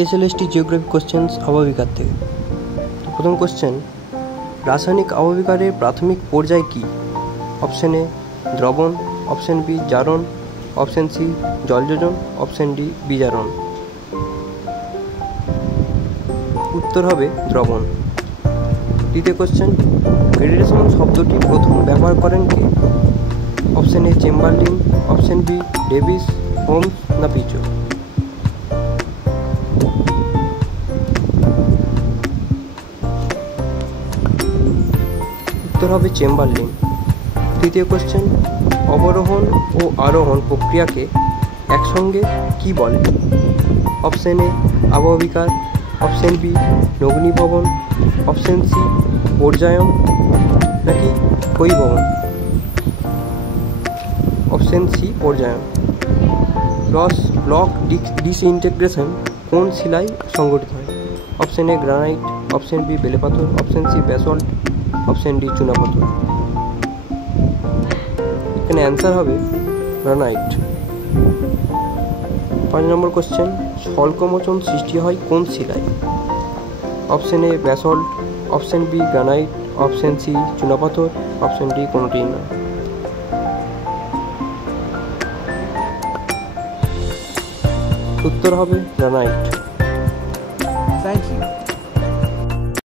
SLST geography questions আবহবিকার থেকে। প্রথম question, রাসায়নিক আবহবিকারের প্রাথমিক পর্যায় কী? অপশন এ দ্রবণ, অপশন বি জারণ, অপশন সি জলযোজন, অপশন ডি বিজারণ। উত্তর হবে দ্রবণ। দ্বিতীয় কোশ্চেন, গ্রেডিটেশন শব্দটি প্রথম ব্যবহার করেন কে? Option A Chamberlin, option B Davis, Holmes না পিচো। উত্তর হবে চেম্বারলিন। তৃতীয় কোশ্চেন, অবরোহণ ও আরোহণ প্রক্রিয়াকে একসঙ্গে কি বলে? অপশন এ আবহবিকার, অপশন বি নগ্নিভবন, অপশন সি পর্যায়ন নাকি ক্ষয়ীভবন। Option C পর্যায়ন। রস ব্লক ডিসইন্টিগ্রেশন কোন শিলায় সংঘটিত হয়? Option A granite, option B বেলেপাথর, option C basalt, option D চুনাপাথর। এখানে অ্যান্সার হবে গ্রানাইট। 5 নম্বর কোশ্চেন, স্বল্পমোচন সৃষ্টি হয় কোন শিলায়? Option A basalt, option B granite, option C চুনাপাথর, অপশন ডি কোনোটিই না। উত্তর হবে গ্রানাইট। Thank you.